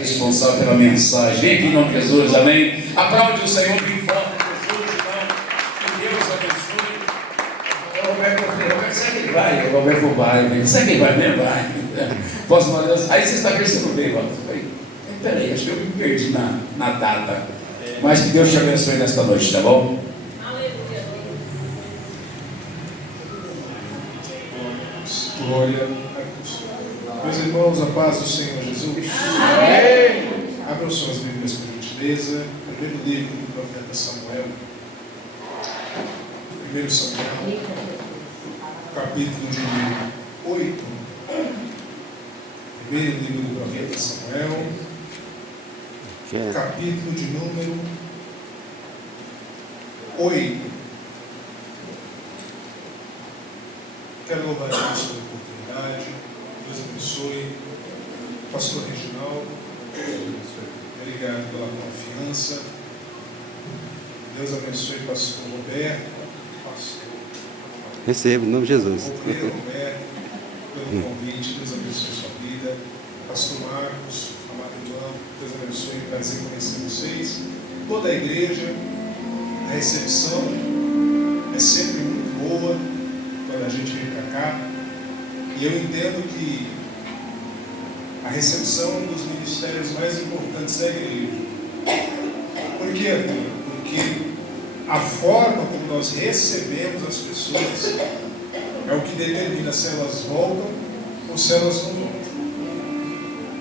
responsável pela mensagem. Vem aqui em nome de Jesus, amém? Aplaude o Senhor de volta, Jesus, irmão. Que Deus abençoe. O Roberto, será que ele vai? O Roberto vai, será que ele vai mesmo? Vai. Posso mandar? Aí você está pensando bem, Roberto. Peraí, acho que eu me perdi na data. Mas que Deus te abençoe nesta noite, tá bom? Aleluia. Glória a Deus. Meus irmãos, a paz do Senhor Jesus. Amém. Abram suas Bíblias por gentileza. Primeiro livro do profeta Samuel. 1 Samuel, capítulo de número 8. Primeiro livro do profeta Samuel, capítulo de número 8. Quero louvar a Deus pela oportunidade. Deus abençoe. Pastor Reginaldo, obrigado pela confiança. Deus abençoe Pastor Roberto. Recebo, em nome de Jesus. Roberto, pelo convite. Deus abençoe sua vida. Pastor Marcos, amado irmão, Deus abençoe. Prazer conhecer vocês. Toda a igreja, a recepção é sempre muito boa quando a gente vem para cá. E eu entendo que a recepção é um dos ministérios mais importantes da igreja. Por quê, Antônio? Porque a forma como nós recebemos as pessoas é o que determina se elas voltam ou se elas não voltam.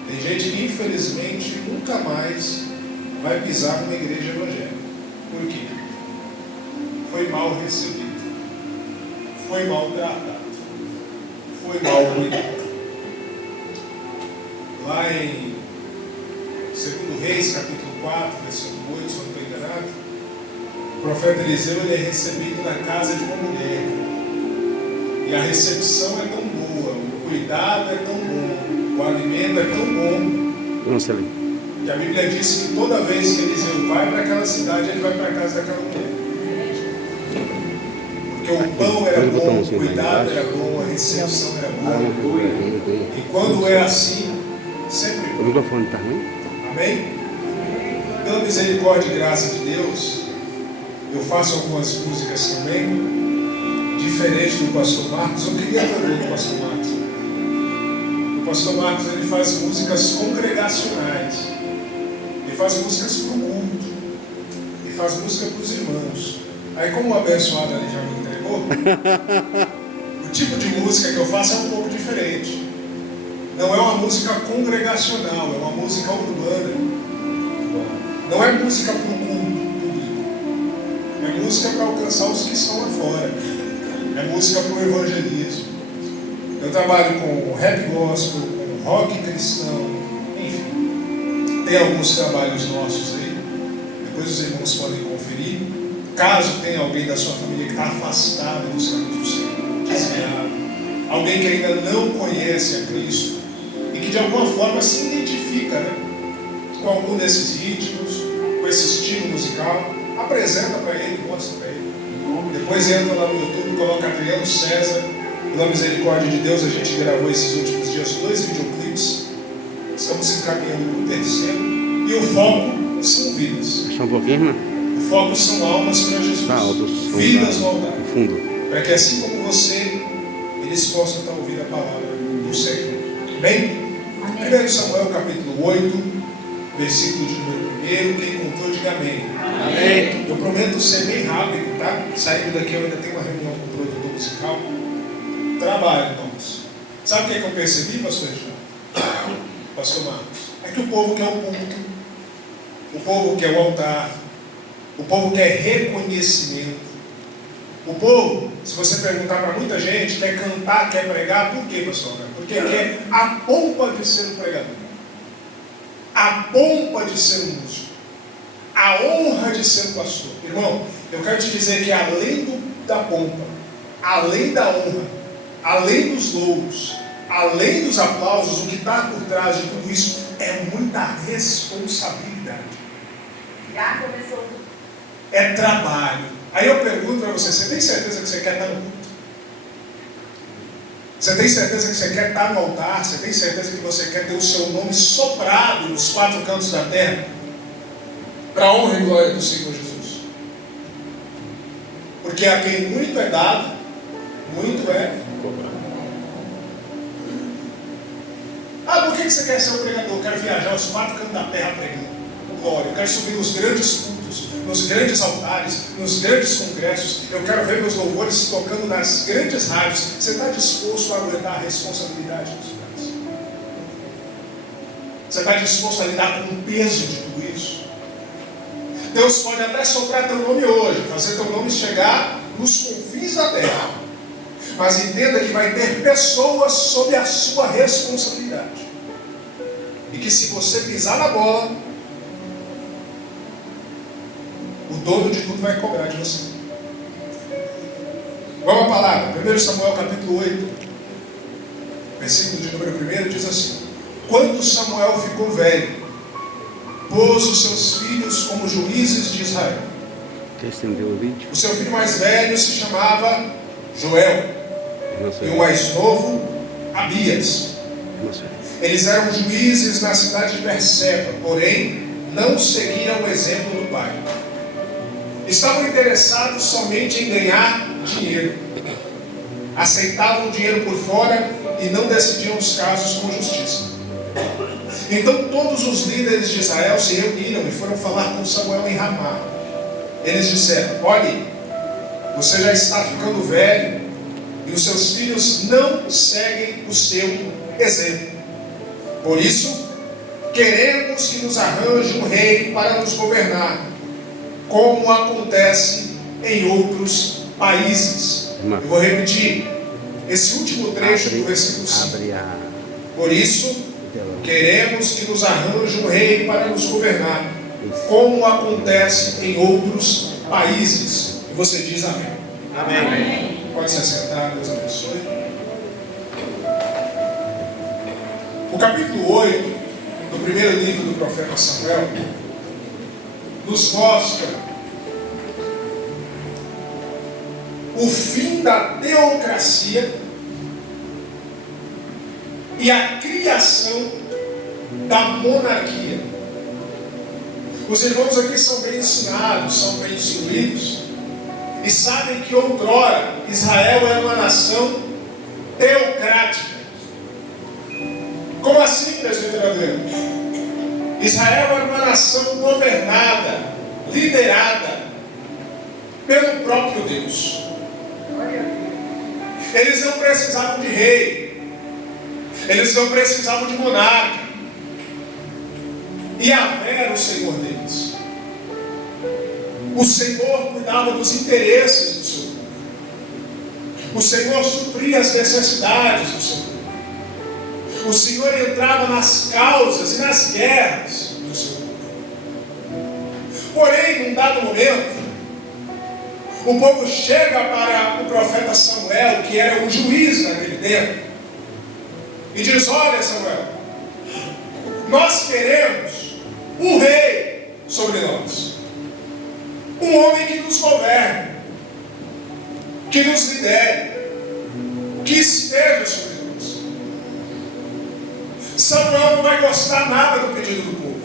Tem gente que infelizmente nunca mais vai pisar numa igreja evangélica. Por quê? Foi mal recebido, foi mal tratado, foi mal cuidado. Lá em 2 Reis, capítulo 4, versículo 8, se eu não estou enganado, o profeta Eliseu ele é recebido na casa de uma mulher. E a recepção é tão boa, o cuidado é tão bom, o alimento é tão bom, que a Bíblia diz que toda vez que Eliseu vai para aquela cidade, ele vai para a casa daquela mulher. Porque o pão era bom, o cuidado era bom, a recepção era boa. E quando é assim, sempre bom. O microfone está ruim? Amém? Pela misericórdia e graça de Deus, eu faço algumas músicas também, diferente do pastor Marcos. Eu queria ter o pastor Marcos. O pastor Marcos ele faz músicas congregacionais, ele faz músicas para o culto, ele faz música para os irmãos. Aí, como o abençoado ali já me entregou, o tipo de música que eu faço é um pouco diferente. Não é uma música congregacional, é uma música urbana. Não é música para o culto público. É música para alcançar os que estão lá fora. É música para o evangelismo. Eu trabalho com rap gospel, com rock cristão, enfim. Tem alguns trabalhos nossos aí. Depois os irmãos podem conferir. Caso tenha alguém da sua família que está afastado dos caminhos do Senhor, desviado, alguém que ainda não conhece a Cristo, e que de alguma forma se identifica, né, com algum desses ritmos, com esse estilo musical, apresenta para ele, mostra para ele. Depois entra lá no YouTube, coloca Adriano César. Pela misericórdia de Deus, a gente gravou esses últimos dias 2 videoclipes. Estamos se encaminhando para o terceiro. E o foco são vidas. Deixa um pouquinho, irmão. O foco são almas para Jesus. Tá alto, vidas no altar. No fundo. Para que assim como você, eles possam estar ouvindo a palavra do Senhor. Bem? 1 Samuel capítulo 8, versículo de número 1. Quem contou, diga amém. Amém. Eu prometo ser bem rápido, tá? Saindo daqui eu ainda tenho uma reunião com o produtor musical. Trabalho, irmãos. Sabe o que é que eu percebi, pastor Jean? Pastor Marcos? É que o povo quer o culto. O povo quer o altar. O povo quer reconhecimento. O povo, se você perguntar para muita gente, quer cantar, quer pregar. Por quê, pastor? Porque quer a pompa de ser um pregador, a pompa de ser um músico, a honra de ser um pastor. Irmão, eu quero te dizer que além da pompa, além da honra, além dos louros, além dos aplausos, o que está por trás de tudo isso é muita responsabilidade. Já começou. É trabalho. Aí eu pergunto para você, você tem certeza que você quer estar no culto? Você tem certeza que você quer estar no altar? Você tem certeza que você quer ter o seu nome soprado nos quatro cantos da terra? Para a honra e glória do Senhor Jesus. Porque a quem muito é dado, muito é cobrado. Ah, por que você quer ser um pregador? Eu quero viajar aos quatro cantos da terra pregando. Glória. Eu quero subir nos grandes cultos, nos grandes altares, nos grandes congressos. Eu quero ver meus louvores tocando nas grandes rádios. Você está disposto a aguentar a responsabilidade dos pais? Você está disposto a lidar com o peso de tudo isso? Deus pode até soprar teu nome hoje, fazer teu nome chegar nos confins da terra. Mas entenda que vai ter pessoas sob a sua responsabilidade. E que se você pisar na bola, o dono de tudo vai cobrar de você. Vamos à palavra. 1 Samuel capítulo 8, versículo de número 1, diz assim: quando Samuel ficou velho, pôs os seus filhos como juízes de Israel. O seu filho mais velho se chamava Joel, e o mais novo, Abias. Eles eram juízes na cidade de Berseba, porém não seguiram o exemplo do pai. Estavam interessados somente em ganhar dinheiro. Aceitavam o dinheiro por fora e não decidiam os casos com justiça. Então todos os líderes de Israel se reuniram e foram falar com Samuel em Ramá. Eles disseram: olhe, você já está ficando velho e os seus filhos não seguem o seu exemplo. Por isso, queremos que nos arranje um rei para nos governar, como acontece em outros países. Eu vou repetir esse último trecho do versículo 5. Por isso, queremos que nos arranje um rei para nos governar, como acontece em outros países. E você diz amém. Amém. Pode se assentar, Deus abençoe. O capítulo 8 do primeiro livro do profeta Samuel nos mostra o fim da teocracia e a criação da monarquia. Os irmãos aqui são bem ensinados, são bem instruídos e sabem que outrora Israel era uma nação teocrática. Como assim, presbítero? Israel era uma nação governada, liderada pelo próprio Deus. Eles não precisavam de rei, eles não precisavam de monarca. Yahvé era o Senhor deles. O Senhor cuidava dos interesses do seu povo. O Senhor supria as necessidades do seu povo. O Senhor entrava nas causas e nas guerras do seu povo. Porém, num dado momento, o povo chega para o profeta Samuel, que era o juiz naquele tempo, e diz: olha, Samuel, nós queremos um rei sobre nós, um homem que nos governe, que nos lidere, que esteja sobre nós. Samuel não vai gostar nada do pedido do povo.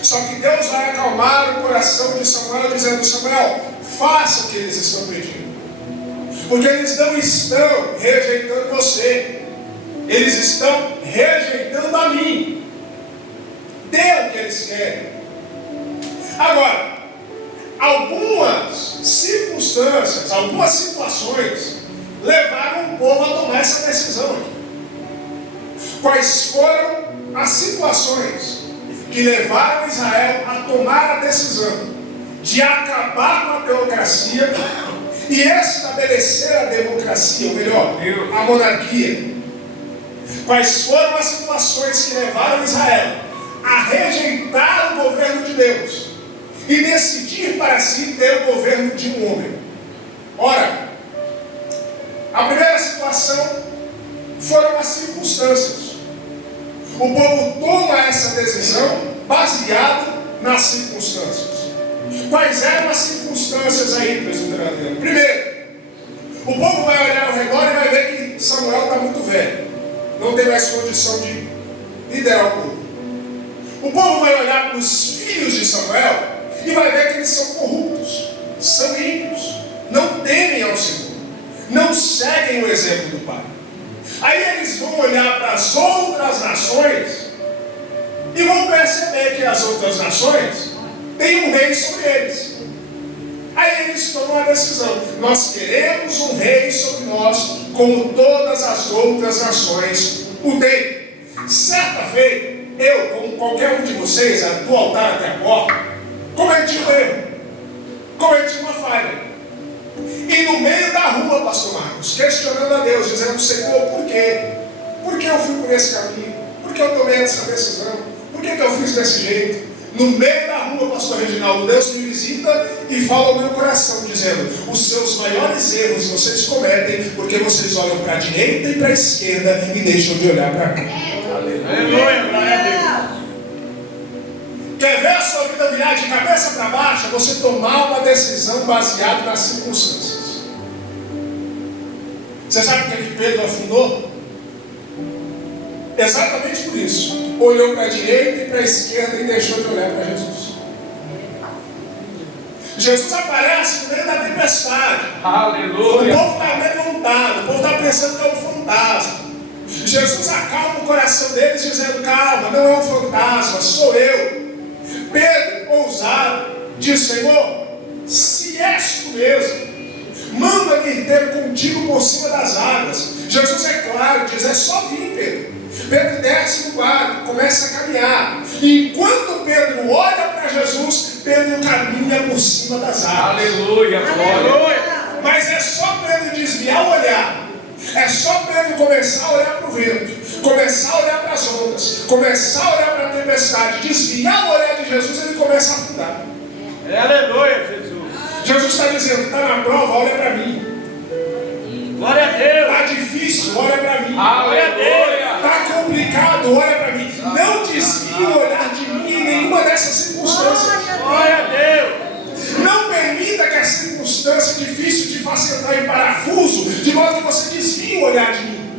Só que Deus vai acalmar o coração de Samuel, dizendo: Samuel, faça o que eles estão pedindo, porque eles não estão rejeitando você, eles estão rejeitando a mim. Dê o que eles querem. Agora, algumas circunstâncias, algumas situações levaram o povo a tomar essa decisão aqui. Quais foram as situações que levaram Israel a tomar a decisão de acabar com a teocracia e estabelecer a democracia, ou melhor, a monarquia? Quais foram as situações que levaram Israel a rejeitar o governo de Deus e decidir para si ter o governo de um homem? Ora, a primeira situação foram as circunstâncias. O povo toma essa decisão baseado nas circunstâncias. Quais eram as circunstâncias aí, presbítero Adriano? Primeiro, o povo vai olhar ao redor e vai ver que Samuel está muito velho, não tem mais condição de liderar o povo. O povo vai olhar para os filhos de Samuel e vai ver que eles são corruptos, são ímpios, não temem ao Senhor, não seguem o exemplo do pai. Aí eles vão olhar para as outras nações e vão perceber que as outras nações têm um rei sobre eles. Aí eles tomam a decisão: nós queremos um rei sobre nós, como todas as outras nações o têm. Certa feita, eu, como qualquer um de vocês, do altar até a porta, cometi um erro, cometi uma falha. E no meio da rua, pastor Marcos, questionando a Deus, dizendo: Senhor, por quê? Por que eu fui por esse caminho? Por que eu tomei essa decisão? Por que eu fiz desse jeito? No meio da rua, pastor Reginaldo, Deus me visita e fala ao meu coração, dizendo: os seus maiores erros vocês cometem porque vocês olham para a direita e para a esquerda e deixam de olhar para mim. Aleluia, glória a Deus. Quer ver a sua vida virar de cabeça para baixo? É você tomar uma decisão baseada nas circunstâncias. Você sabe por que Pedro afundou? Exatamente por isso. Olhou para a direita e para a esquerda e deixou de olhar para Jesus. Jesus aparece no meio da tempestade. Aleluia. O povo está amedrontado, o povo está pensando que é um fantasma. Jesus acalma o coração deles, dizendo: calma, não é um fantasma, sou eu. Pedro, ousado, diz: Senhor, se és tu mesmo, manda-me ter contigo por cima das águas. Jesus é claro, diz: é só vir, Pedro. Pedro desce no barco, começa a caminhar. E enquanto Pedro olha para Jesus, Pedro caminha por cima das águas. Aleluia, glória. Mas é só Pedro desviar o olhar. É só Pedro começar a olhar para o vento, começar a olhar para as ondas, começar a olhar para a tempestade, desviar o olhar de Jesus, ele começa a afundar. Aleluia, Jesus. Jesus está dizendo: está na prova, olha para mim. Glória a Deus. Está difícil, olha para mim. Aleluia. Está complicado, olha para mim. Não desvie o olhar de mim em nenhuma dessas circunstâncias. Glória a Deus. Não permita que a circunstância difícil te faça entrar em parafuso, de modo que você desvie o olhar de mim.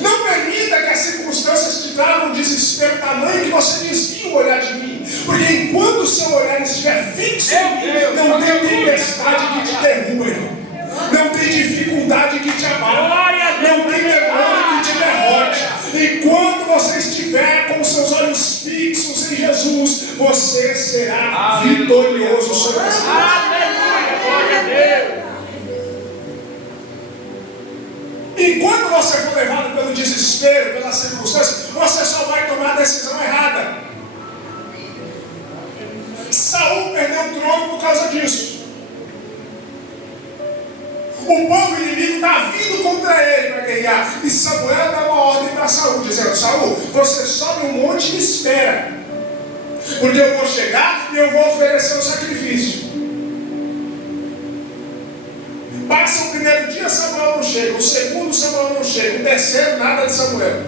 Não permita que as circunstâncias te tragam um desespero tamanho que você desvie o olhar de mim. Porque enquanto o seu olhar estiver fixo em mim, não tem tempestade que te derruba, irmão. Não tem dificuldade que te abala. Não tem demônio que te derrote. E quando você estiver com seus olhos fixos em Jesus, você será vitorioso sobre essa vida. Aleluia, glória a Deus. Enquanto você for levado pelo desespero, pela circunstância, você só vai tomar a decisão errada. Saul perdeu o trono por causa disso. O povo inimigo está vindo contra ele para guerrear. E Samuel dá uma ordem para Saul, dizendo: Saul, você sobe um monte e me espera, porque eu vou chegar e eu vou oferecer o sacrifício. Passa o primeiro dia, Samuel não chega. O segundo, Samuel não chega. O terceiro, nada de Samuel.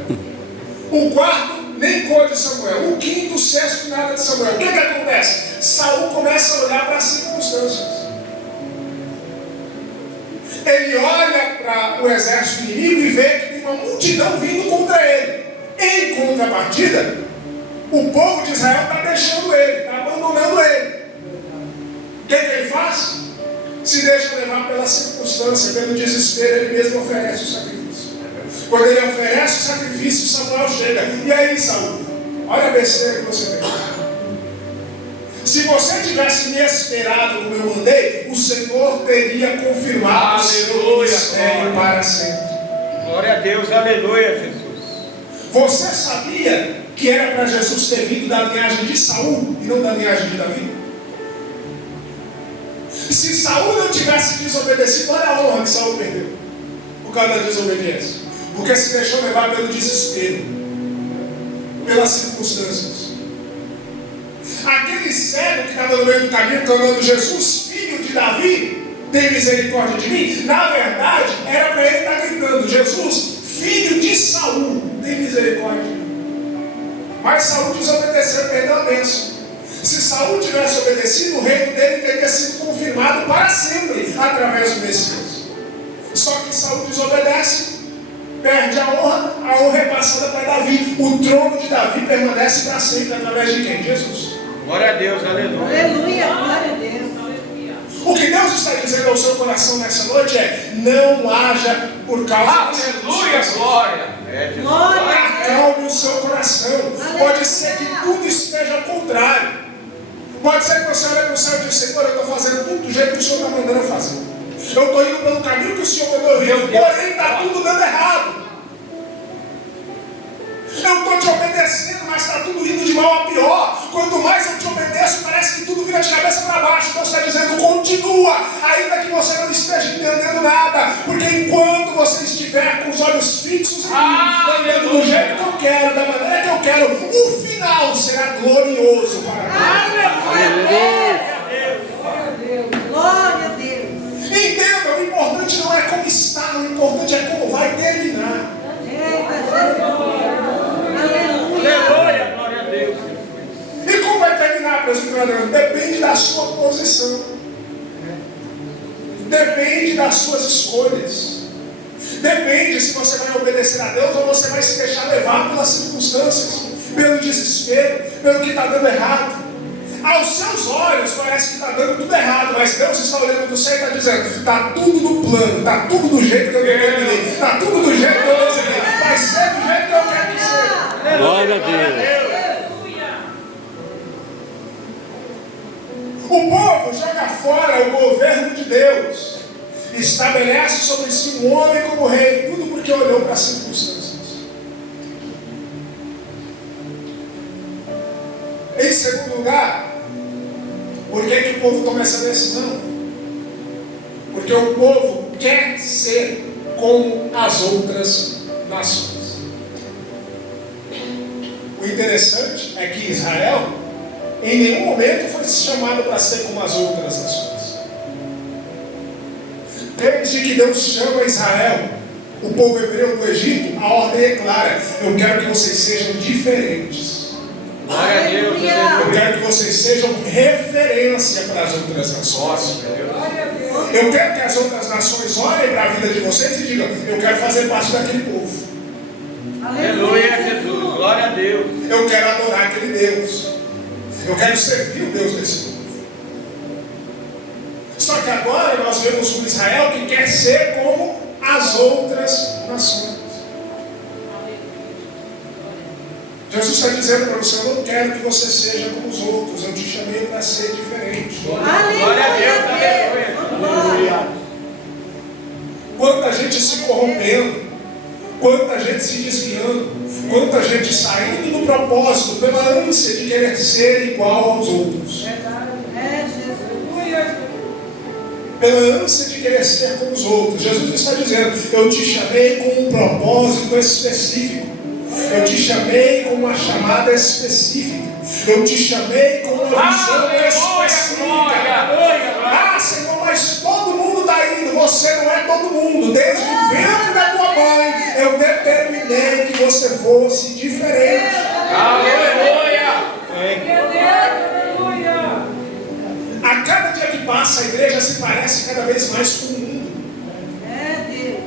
O quarto, nem cor de Samuel. O quinto, o sexto, nada de Samuel. O que acontece? Saul começa a olhar para as circunstâncias. Ele olha para o exército inimigo e vê que tem uma multidão vindo contra ele. Em contrapartida, o povo de Israel está deixando ele, está abandonando ele. O que ele faz? Se deixa levar pela circunstância, pelo desespero, ele mesmo oferece o sacrifício. Quando ele oferece o sacrifício, Samuel chega: e aí, Saul, olha a besteira que você fez. Se você tivesse me esperado como eu mandei, o Senhor teria confirmado o seu ministério para sempre. Glória a Deus, aleluia, Jesus. Você sabia que era para Jesus ter vindo da linhagem de Saul e não da linhagem de Davi? Se Saul não tivesse desobedecido, olha a honra que Saul perdeu por causa da desobediência. Porque se deixou levar pelo desespero, pelas circunstâncias. Aquele cego que estava no meio do caminho clamando: Jesus, filho de Davi, tem misericórdia de mim. Na verdade, era para ele estar gritando: Jesus, filho de Saul, tem misericórdia de mim. Mas Saul desobedeceu, perdeu a bênção. Se Saul tivesse obedecido, o reino dele teria sido confirmado para sempre através do Messias. Só que Saul desobedeceu. desobedece, perde a honra é passada para Davi. O trono de Davi permanece para sempre através de quem? Jesus. Glória a Deus, aleluia. Aleluia, glória a Deus. O que Deus está dizendo ao seu coração nessa noite é: não haja por causa de Aleluia, glória. É, Jesus. acalme o seu coração. Pode ser que tudo esteja ao contrário. Pode ser que você olhe para o céu e diga: Senhor, eu estou fazendo tudo do jeito que o Senhor está mandando eu fazer. Eu estou indo pelo caminho que o Senhor mandou eu ir, porém está tudo dando errado. Eu estou te obedecendo, mas está tudo indo de mal a pior. Quanto mais eu te obedeço, parece que tudo vira de cabeça para baixo. Deus está dizendo: continua, ainda que você não esteja entendendo nada, porque enquanto você estiver com os olhos fixos em mim, andando do jeito que eu quero, da maneira que eu quero, o final será glorioso para mim. Glória a Deus. Entenda, o importante não é como está, o importante é como vai terminar. Eita, Jesus. Aleluia, glória a Deus. E como vai terminar, presbítero Adriano? Depende da sua posição. Depende das suas escolhas. Depende se você vai obedecer a Deus ou você vai se deixar levar pelas circunstâncias, pelo desespero, pelo que está dando errado. Aos seus olhos parece que está dando tudo errado, mas Deus está olhando do céu e está dizendo: está tudo no plano, está tudo do jeito que eu determinei, está tudo do jeito que eu desenhei, vai ser do jeito que eu quero que seja. Glória a Deus. O povo joga fora o governo de Deus, estabelece sobre si um homem como rei, tudo porque olhou para as circunstâncias. Em segundo lugar, por que o povo toma essa decisão? Porque o povo quer ser como as outras nações. O interessante é que Israel, em nenhum momento, foi chamado para ser como as outras nações. Desde que Deus chama Israel, o povo hebreu do Egito, a ordem é clara: eu quero que vocês sejam diferentes. Glória a Deus, Eu quero que vocês sejam referência para as outras nações. Eu quero que as outras nações olhem para a vida de vocês e digam: eu quero fazer parte daquele povo. aleluia, Jesus, glória a Deus. Eu quero adorar aquele Deus. Eu quero servir o Deus desse povo. Só que agora nós vemos um Israel que quer ser como as outras nações. Jesus está dizendo para você: eu não quero que você seja como os outros, eu te chamei para ser diferente. Glória a Deus, aleluia. Quanta gente se corrompendo, quanta gente se desviando, quanta gente saindo do propósito pela ânsia de querer ser igual aos outros, É, Jesus. pela ânsia de querer ser como os outros. Jesus está dizendo: eu te chamei com um propósito específico, eu te chamei com uma chamada específica, eu te chamei com uma visão específica. Ah, Senhor, mas todo mundo está indo. Você não é todo mundo. Desde o ventre da tua mãe eu determinei que você fosse diferente. Aleluia. A cada dia que passa, a igreja se parece cada vez mais com o mundo. É, Deus.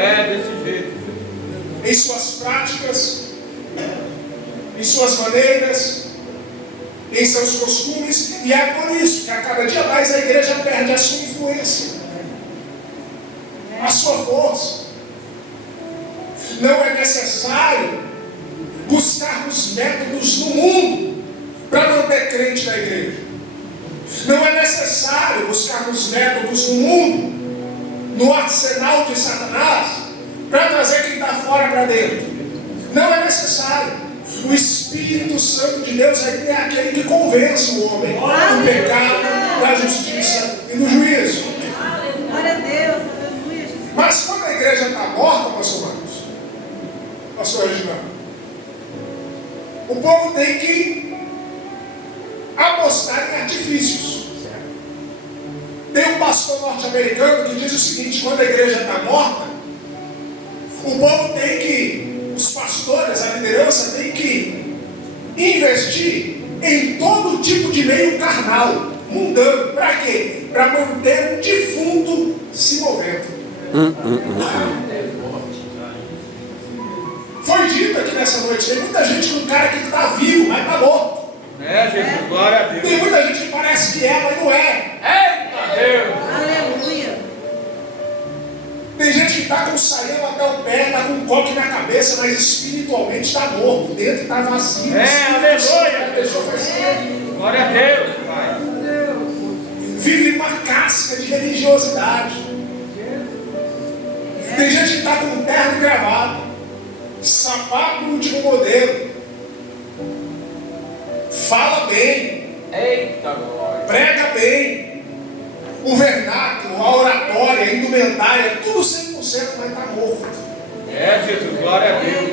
É desse jeito. Em suas práticas, em suas maneiras, em seus costumes, e é por isso que a cada dia mais a igreja perde a sua influência, a sua força. Não é necessário buscarmos métodos no mundo para manter crente na igreja. Não é necessário buscarmos métodos no mundo, no arsenal de Satanás, para trazer quem está fora para dentro. Não é necessário. O Espírito Santo de Deus é aquele que convence o homem do pecado, da justiça e do juízo. Glória a Deus, aleluia, Jesus. Mas quando a igreja está morta, pastor Marcos, pastor Reginaldo, o povo tem que apostar em artifícios. Tem um pastor norte-americano que diz o seguinte: quando a igreja está morta, o povo tem que, os pastores, a liderança tem que investir em todo tipo de meio carnal, mundano. Para quê? Para manter o defunto se movendo. Foi dito aqui nessa noite, tem muita gente com um cara que está vivo, mas está morto. É, Jesus, glória a Deus. Tem muita gente que parece que é, mas não é. Eita Deus. Aleluia. Tem gente que está com o saião até o pé, está com um coque na cabeça, mas espiritualmente está morto, dentro está vazio. Aleluia. Deixou faz tempo. Glória a Deus, Pai. Vive uma casca de religiosidade. Tem gente que está com terno e gravata, sapato último modelo, fala bem, Eita glória. prega bem, o vernáculo, a oratória, a indumentária, tudo 100%, mas está morto. É, Jesus, glória a Deus.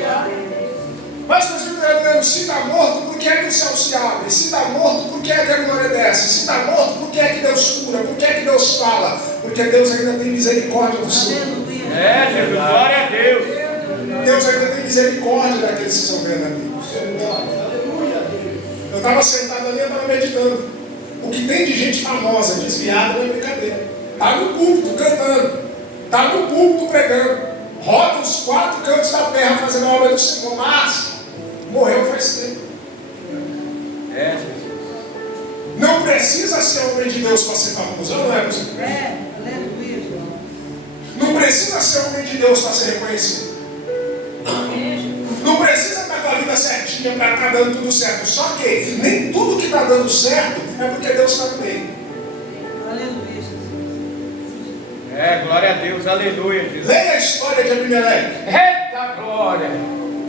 Mas o Espírito Santo, se está morto, por que é que o céu se abre? Se está morto, por que é que a glória desce? Se está morto, por que é que Deus cura? Por que é que Deus fala? Porque Deus ainda tem misericórdia do Senhor. Aleluia. É, Jesus, glória a Deus. Deus ainda tem misericórdia daqueles que são verdadeiros. Eu estava sentado ali, eu estava meditando. O que tem de gente famosa, desviada, não é brincadeira. Está no púlpito cantando, está no púlpito pregando, roda os 4 cantos da terra fazendo a obra do Senhor, mas morreu faz tempo. É, Jesus. Não precisa ser homem de Deus para ser famoso, não é possível? É, aleluia, João. Não precisa ser homem de Deus para ser reconhecido. Não precisa estar com a vida certinha para estar dando tudo certo. Só que nem tudo que está dando certo é porque Deus está no meio. Aleluia, Jesus. É, glória a Deus, aleluia, Jesus. Leia a história de Abimeleque, Eita glória.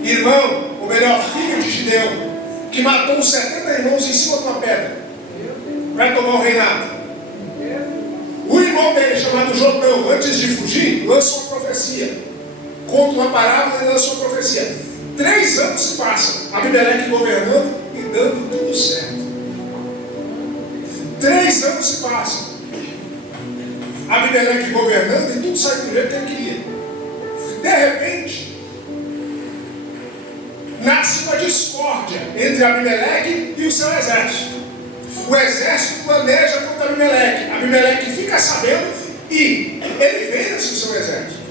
irmão, ou melhor, filho de Gideu, que matou os 70 irmãos em cima de uma pedra para tomar o reinado. O irmão dele, chamado Jotão, antes de fugir, lança uma profecia. Conta uma parábola e lança uma profecia. 3 anos se passam, Abimeleque governando e dando tudo certo. 3 anos se passam, Abimeleque governando e tudo sai do jeito que ele queria. De repente, nasce uma discórdia entre Abimeleque e o seu exército. O exército planeja contra Abimeleque. Abimeleque fica sabendo e ele vence o seu exército.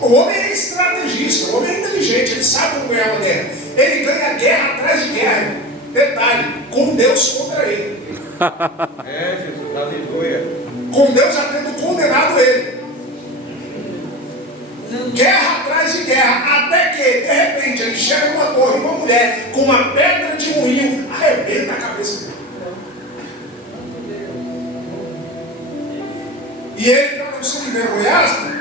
O homem é estrategista, o homem é inteligente, ele sabe como ganhar uma guerra. Ele ganha guerra atrás de guerra. Detalhe, com Deus contra ele. É, Jesus, aleluia. Com Deus já tendo condenado ele. Guerra atrás de guerra, até que, de repente, ele chega numa torre, uma mulher com uma pedra de moinho, arrebenta a cabeça dele. E ele, para não ser envergonhado,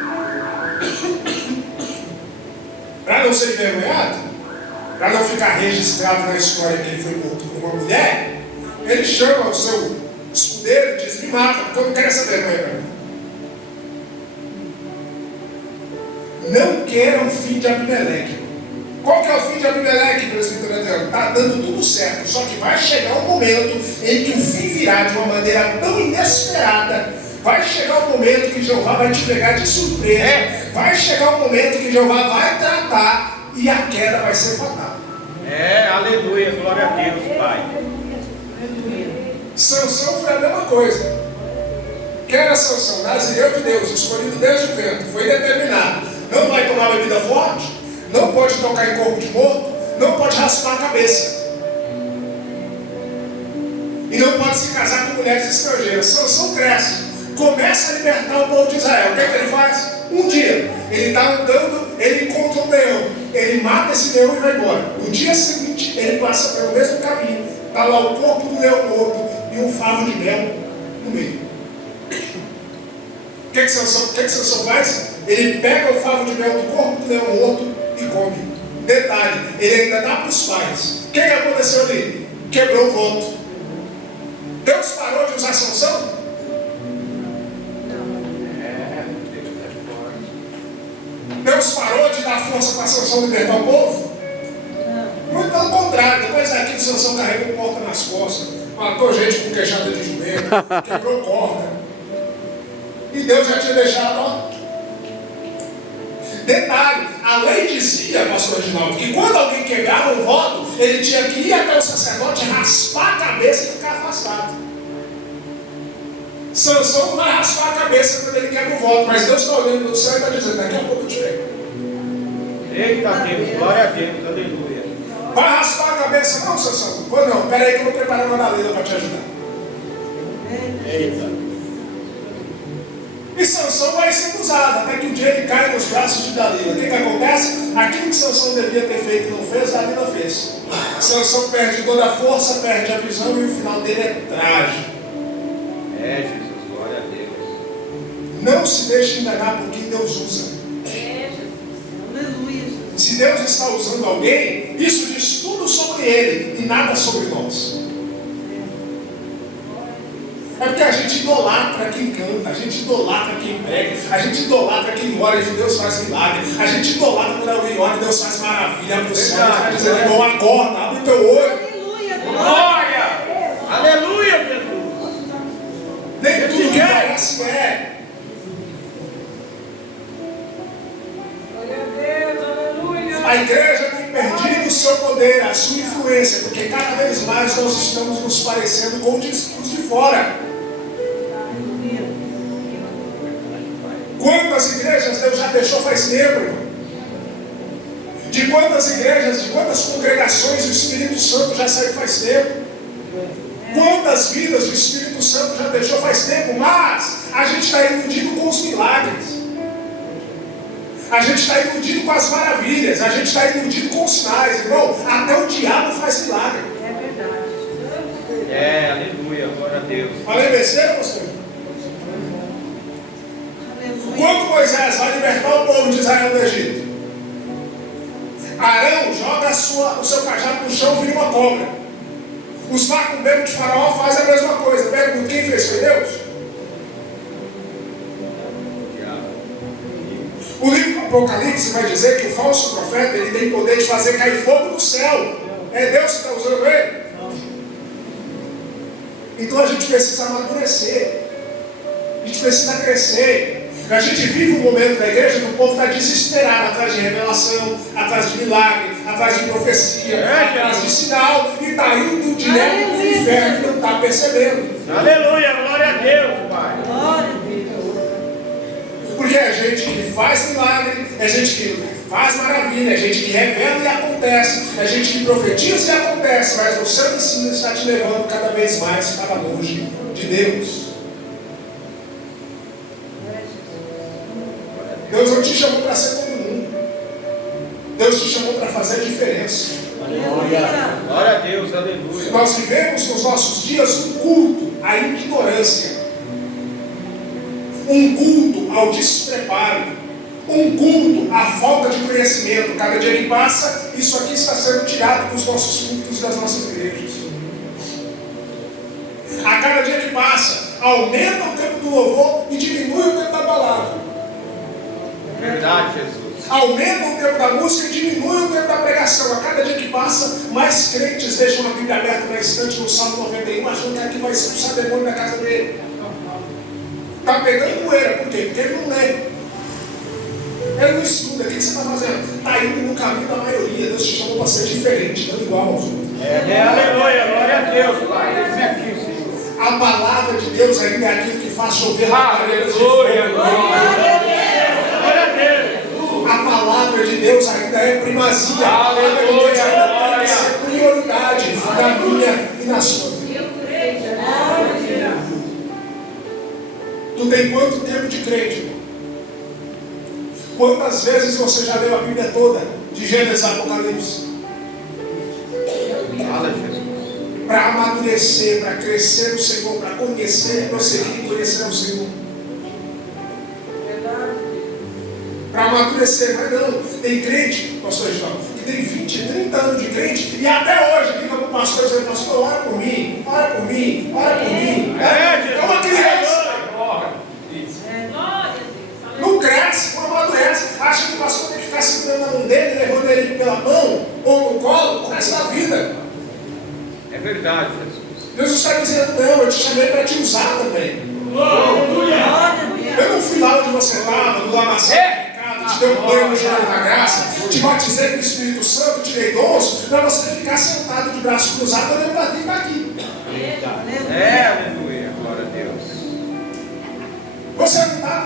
para não ficar registrado na história que ele foi morto por uma mulher, ele chama o seu escudeiro e diz: me mata, porque eu não quero essa vergonha. Não queiram o fim de Abimeleque. Qual que é o fim de Abimeleque, presbítero Adriano? Está dando tudo certo, só que vai chegar um momento em que o fim virá de uma maneira tão inesperada. Vai chegar um momento que Jeová vai te pegar de surpresa. Vai chegar um momento que Jeová vai tratar e a queda vai ser fatal. É, aleluia, glória a Deus, Pai. Sansão foi a mesma coisa. Quem era Sansão? Nazireu de Deus, escolhido desde o vento, foi determinado. Não vai tomar bebida forte, não pode tocar em corpo de morto, não pode raspar a cabeça. E não pode se casar com mulheres estrangeiras. Sansão cresce, começa a libertar o povo de Israel. O que é que ele faz? Um dia, ele está andando, ele encontra um leão, ele mata esse leão e vai embora. No dia seguinte, ele passa pelo mesmo caminho, está lá o corpo do leão morto e um favo de mel no meio. O que Sansão faz? Ele pega o favo de mel do corpo do leão morto e come. Detalhe, ele ainda dá para os pais. O que aconteceu ali? Quebrou o voto. Deus parou de usar Sansão? Deus parou de dar força para Sansão libertar o povo? Muito pelo contrário, depois daqui Sansão carregou porta nas costas, matou gente com queixada de joelho, quebrou corda. E Deus já tinha deixado, ó. Detalhe, a lei dizia, pastor Reginaldo, que quando alguém quebrava um voto, ele tinha que ir até o sacerdote, raspar a cabeça e ficar afastado. Sansão não vai raspar a cabeça quando ele quebra o voto, mas Deus está olhando do céu e está dizendo, daqui a pouco eu te pego. Eita Deus, glória a Deus, aleluia. Vai raspar a cabeça? Não, Sansão. Vou não, pera aí que eu vou preparar uma baleia para te ajudar. Eita. E Sansão vai ser usado, até que um dia ele cai nos braços de Dalila. O que acontece? Aquilo que Sansão devia ter feito e não fez, Dalila fez. Sansão perde toda a força, perde a visão e o final dele é trágico. É, Jesus, glória a Deus. Não se deixe enganar por quem Deus usa. Aleluia, Jesus. Se Deus está usando alguém, isso diz tudo sobre ele e nada sobre nós. É porque a gente idolatra quem canta, a gente idolatra quem prega, a gente idolatra quem ora e Deus faz milagre, a gente idolatra quando alguém ora e Deus faz maravilha. Abre o céu, está dizendo, irmão, acorda, abre o teu olho. Aleluia, Glória! Aleluia, Jesus! Nem tudo que parece é. Glória a Deus, aleluia. A igreja tem perdido o seu poder, a sua influência, porque cada vez mais nós estamos nos parecendo com os de fora. Quantas igrejas Deus já deixou faz tempo, irmão? De quantas igrejas, de quantas congregações o Espírito Santo já saiu faz tempo? Quantas vidas o Espírito Santo já deixou faz tempo? Mas a gente está iludido com os milagres. A gente está iludido com as maravilhas. A gente está iludido com os sinais, irmão. Até o diabo faz milagre. É verdade. É, aleluia, glória a Deus. Falei besteira, pastor? Aleluia. Quando Moisés vai libertar o povo de Israel do Egito, Arão joga o seu cajado no chão e vira uma cobra. Os macumbeiros de Faraó fazem a mesma coisa. Pergunta, quem fez? Foi Deus? O livro do Apocalipse vai dizer que o falso profeta ele tem poder de fazer cair fogo do céu. É Deus que está usando ele. Então a gente precisa amadurecer. A gente precisa crescer. A gente vive um momento da igreja que o povo está desesperado atrás de revelação, atrás de milagre, atrás de profecia, atrás de sinal, e está indo direto para o inferno e não está percebendo. Aleluia, glória a Deus, Pai. Glória a Deus. Porque é gente que faz milagre, é gente que faz maravilha, é gente que revela e acontece, é gente que profetiza e acontece, mas o seu ensino está te levando cada vez mais para longe de Deus. Deus não te chamou para ser comum. Deus te chamou para fazer a diferença. Aleluia. Glória a Deus, aleluia. Nós vivemos nos nossos dias um culto à ignorância, um culto ao despreparo, um culto à falta de conhecimento. Cada dia que passa, isso aqui está sendo tirado dos nossos cultos e das nossas igrejas. A cada dia que passa, aumenta o tempo do louvor e diminui o tempo da palavra. Verdade, Jesus. Aumenta o tempo da música e diminui o tempo da pregação. A cada dia que passa, mais crentes deixam a Bíblia aberta na estante no Salmo 91, achando que aqui vai expulsar demônio da casa dele. Está pegando poeira, por quê? Porque ele não lê. Ele não estuda. O que você está fazendo? Está indo no caminho da maioria. Deus te chamou para ser diferente, não igual aos outros. Aleluia, glória a Deus, Pai. Esse aqui, Senhor. A palavra de Deus ainda é aquilo que faz chover labaredas de Aleluia, fogo. glória a Deus. A palavra de Deus ainda é primazia. A palavra de Deus ainda tem que ser prioridade na minha e na sua vida. Tu tem quanto tempo de crente, irmão? Quantas vezes você já leu a Bíblia toda, de Gênesis a Apocalipse? Fala, Jesus. Para amadurecer, para crescer no Senhor, para conhecer, prosseguir e conhecer o Senhor. Para amadurecer, mas não. Tem crente, pastor João, que tem 20, 30 anos de crente e até hoje liga para o pastor dizendo, pastor, ora por mim, ora por mim, ora por mim. É uma criança. Não cresce, não amadurece. Acha que o pastor tem que ficar segurando a mão dele, levando ele pela mão ou no colo, o resto da vida. É verdade, Jesus. Deus está dizendo, não, eu te chamei para te usar também. Eu não fui lá onde você estava, no Lamaçã. Te dei um banho no joelho da graça, te batizei com o Espírito Santo, te dei dons, para você ficar sentado de braço cruzado olhando para ti e para aqui. É, aleluia, glória a Deus.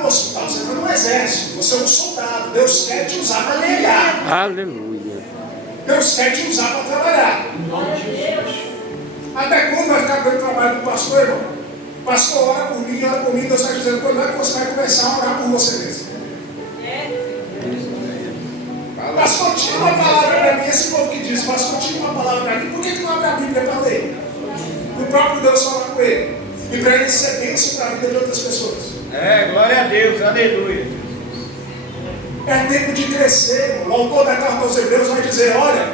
no hospital, você está no exército, você é um soldado. Deus quer te usar para ligar. Aleluia. Deus quer te usar para trabalhar. Até quando vai ficar dando trabalho do pastor, irmão? Pastor, ora por mim, Deus está dizendo, quando é que você vai começar a orar por você mesmo? Pastor, tira uma palavra para mim, esse povo que diz, pastor, tira uma palavra para mim, por que não abre a Bíblia para ler? O próprio Deus fala com ele. E para ele ser bênção para a vida de outras pessoas. Glória a Deus, aleluia. É tempo de crescer, irmão. O autor da carta aos Hebreus vai dizer, olha,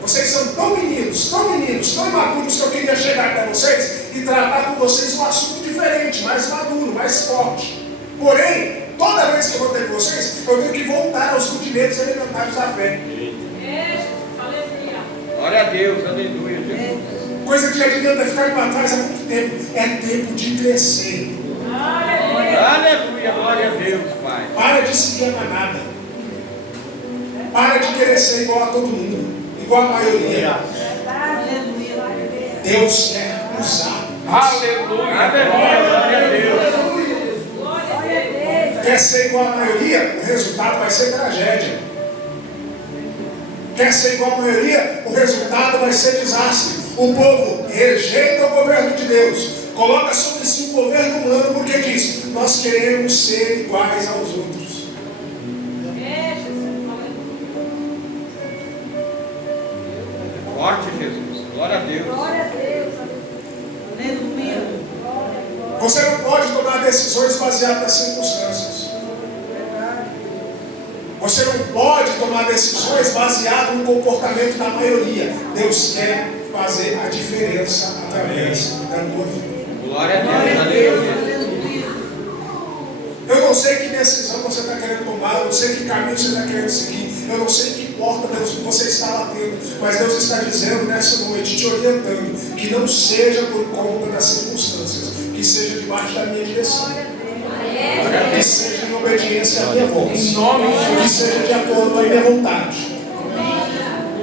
vocês são tão meninos, tão imaturos que eu queria chegar até vocês e tratar com vocês um assunto diferente, mais maduro, mais forte. Porém, toda vez que eu vou ter com vocês, eu tenho que voltar aos rudimentos elementares da fé. Glória a Deus, aleluia. Coisa que já devia ter ficado para trás há muito tempo. É tempo de crescer. Aleluia, glória a Deus, Pai. Para de seguir a manada. Para de querer ser igual a todo mundo, igual a maioria. Deus quer usar. Aleluia, aleluia, glória a Deus. Quer ser igual a maioria? O resultado vai ser tragédia. Quer ser igual a maioria? O resultado vai ser desastre. O povo rejeita o governo de Deus, coloca sobre si o governo humano, porque diz: nós queremos ser iguais aos outros. Forte, Jesus. Glória a Deus. Aleluia. Você não pode tomar decisões baseadas nas circunstâncias. Você não pode tomar decisões baseadas no comportamento da maioria. Deus quer fazer a diferença através da tua vida. Glória a Deus, aleluia. Eu não sei que decisão você está querendo tomar, eu não sei que caminho você está querendo seguir, eu não sei que porta Deus você está batendo, mas Deus está dizendo nessa noite, te orientando, que não seja por conta das circunstâncias, que seja debaixo da minha direção, que seja em obediência à minha voz, que seja de acordo com a minha vontade,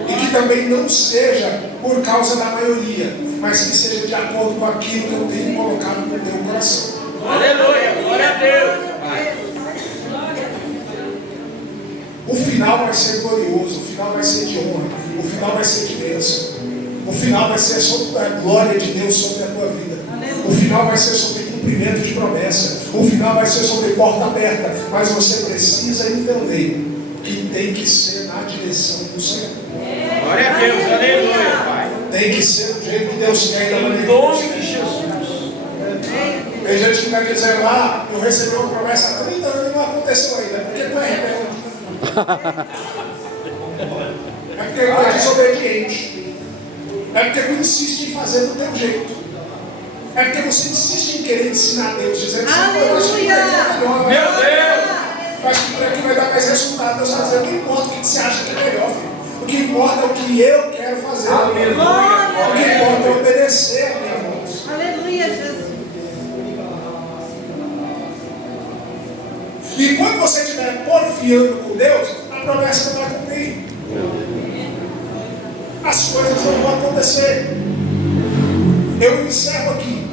e que também não seja por causa da maioria, mas que seja de acordo com aquilo que eu tenho colocado no teu coração. Aleluia, glória a Deus. O final vai ser glorioso, o final vai ser de honra, o final vai ser de bênção, o final vai ser sobre a glória de Deus sobre a tua vida, o final vai ser sobre cumprimento de promessa, o final vai ser sobre porta aberta, mas você precisa entender que tem que ser na direção do Senhor. Glória a Deus, aleluia, Pai. Tem que ser do jeito que Deus quer e da maneira Em que Deus nome quer. de Jesus. Tem gente que vai dizer lá, eu recebi uma promessa há 30 anos e não aconteceu ainda, porque tu é rebelde. É porque tu é desobediente. É porque tu insiste em fazer do teu jeito. É porque você insiste em querer ensinar a Deus, dizendo assim, eu acho que por aqui é melhor. Meu Deus! Eu acho que por aqui vai dar mais resultado. Deus está dizendo, não importa o que você acha que é melhor, filho. O que importa é o que eu quero fazer. Aleluia. O que importa é obedecer a minha voz. Aleluia, Jesus. E quando você estiver porfiando com Deus, a promessa não vai cumprir. As coisas não vão acontecer. Eu encerro aqui.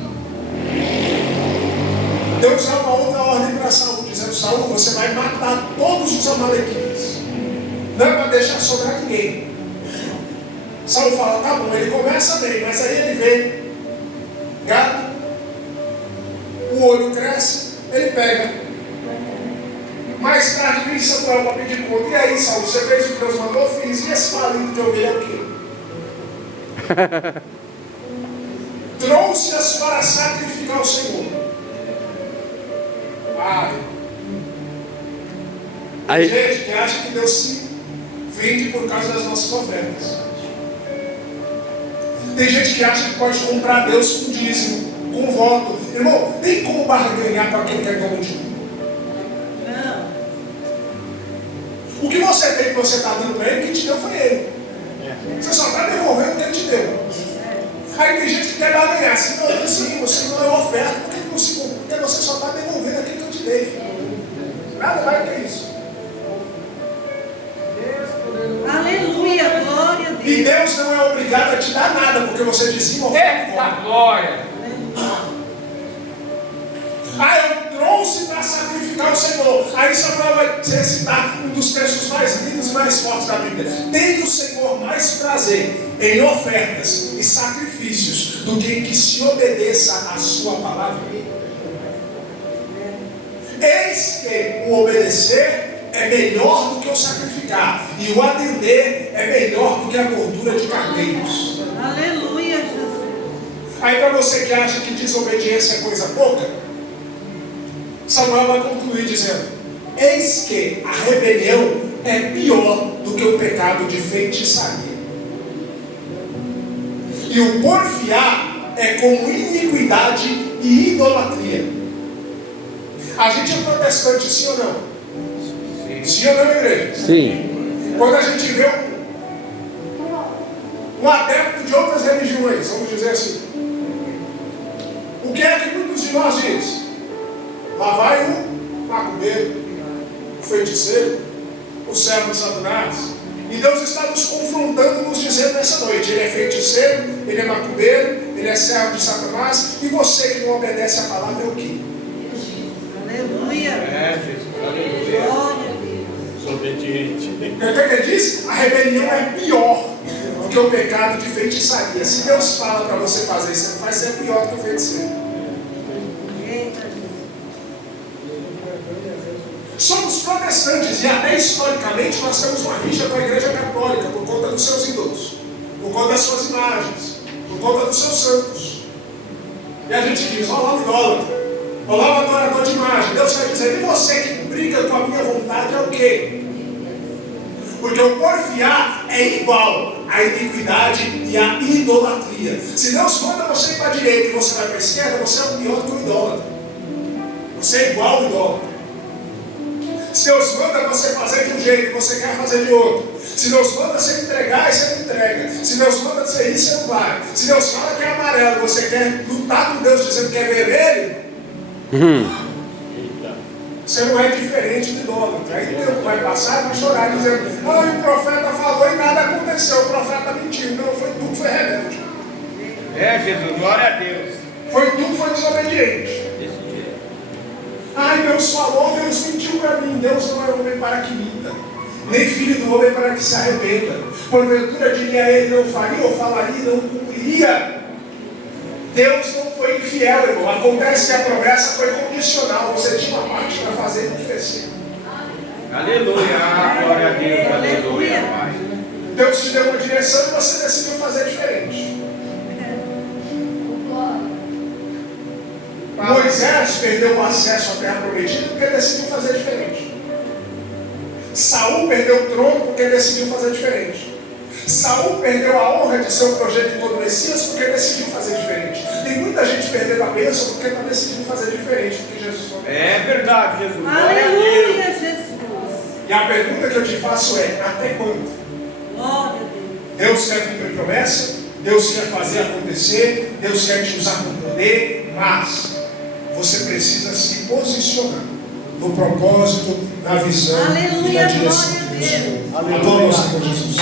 Deus dá uma outra ordem para Saul, dizendo: Saul, você vai matar todos os amalequitas. Não é para deixar sobrar ninguém. Saul fala: tá bom, ele começa bem, mas aí ele vê gado, o olho cresce, ele pega. Mais tarde vem Samuel para pedir conta. E aí, Saul, você fez o que Deus mandou? Fiz. E esse palito de ovelha é o quê? Trouxe-as para sacrificar ao Senhor. Tem gente que acha que Deus se vende por causa das nossas ofertas. Tem gente que acha que pode comprar Deus com dízimo, com voto. Irmão, tem como barganhar com aquele que é dono de tudo. O que você tem que você está dando para ele, quem te deu foi ele. Você só está devolvendo o que ele te deu. Aí tem gente que quer barganhar. Se não, sim, você não é oferta, por que não se compra? Porque você só está devolvendo aquilo que eu te dei. Nada mais do que isso. Aleluia, glória a E Deus. Deus não é obrigado a te dar nada, porque você dizima oferta. Eita glória! Eu trouxe prontou-se para sacrificar o Senhor. Aí Samuel vai recitar um dos textos mais lindos e mais fortes da Bíblia. Tem o Senhor mais prazer em ofertas e sacrifícios do que em que se obedeça a sua palavra. Eis que o obedecer é melhor do que o sacrificar, e o atender é melhor do que a gordura de carneiros. Aleluia, Jesus. Aí para você que acha que desobediência é coisa pouca, Samuel vai concluir dizendo: eis que a rebelião é pior do que o pecado de feitiçaria, e o porfiar é como iniquidade e idolatria. A gente é protestante, sim ou não? Sim ou não, igreja? Sim. Quando a gente vê um adepto de outras religiões, vamos dizer assim, o que é que muitos de nós diz? Lá vai o macumbeiro, o feiticeiro, o servo de Satanás. E Deus está nos confrontando, nos dizendo nessa noite: ele é feiticeiro, ele é macumbeiro, ele é servo de Satanás, e você que não obedece a palavra é o quê? Aleluia. É, Jesus. Aleluia. Glória a Deus. Sou obediente. O que ele diz? A rebelião é pior do que o pecado de feitiçaria. Se Deus fala para você fazer isso, vai ser pior do que o feiticeiro. Eita, Deus. Somos protestantes e até historicamente nós temos uma rixa com a igreja católica por conta dos seus ídolos, por conta das suas imagens, por conta dos seus santos. E a gente diz: olha lá o idólatra, olha lá o adorador de imagem. Deus vai dizer: e você que briga com a minha vontade é o quê? Porque o porfiar é igual à iniquidade e à idolatria. Se Deus manda você ir para a direita e você vai para a esquerda, você é o pior que o idólatra. Você é igual ao idólatra. Se Deus manda você fazer de um jeito e você quer fazer de outro. Se Deus manda você entregar e você não entrega. Se Deus manda você ir, você não vai. Se Deus fala que é amarelo e você quer lutar com Deus dizendo que é vermelho, você não é diferente do idólatra. Aí Deus vai passar e vai chorar dizendo: o profeta falou e nada aconteceu, o profeta mentiu. Não, foi tu que foi rebelde. É, Jesus. Glória a Deus. Foi tu que foi desobediente. Ai, Deus falou, Deus mentiu para mim. Deus não é homem para que minta, nem filho do homem para que se arrependa. Porventura diria ele: não faria, ou falaria e não cumpriria. Deus não foi infiel, irmão. Acontece que a promessa foi condicional. Você tinha uma parte para fazer e não fez. Aleluia. Glória a Deus. Aleluia. Pai. Deus te deu uma direção e você decidiu fazer diferente. Moisés perdeu o acesso à terra prometida porque decidiu fazer diferente. Saul perdeu o trono porque decidiu fazer diferente. Saul perdeu a honra de ser o progenitor do Messias porque decidiu fazer diferente. Tem muita gente perdendo a bênção porque está decidindo fazer diferente do que Jesus falou. É verdade, Jesus. Glória a Deus. Aleluia, Jesus. E a pergunta que eu te faço é: até quando? Glória a Deus. Deus quer cumprir promessa, Deus quer fazer acontecer, Deus quer te usar com poder, mas você precisa se posicionar no propósito, na visão e Aleluia, na direção glória a de Deus. Deus. Aplauda o Senhor Jesus.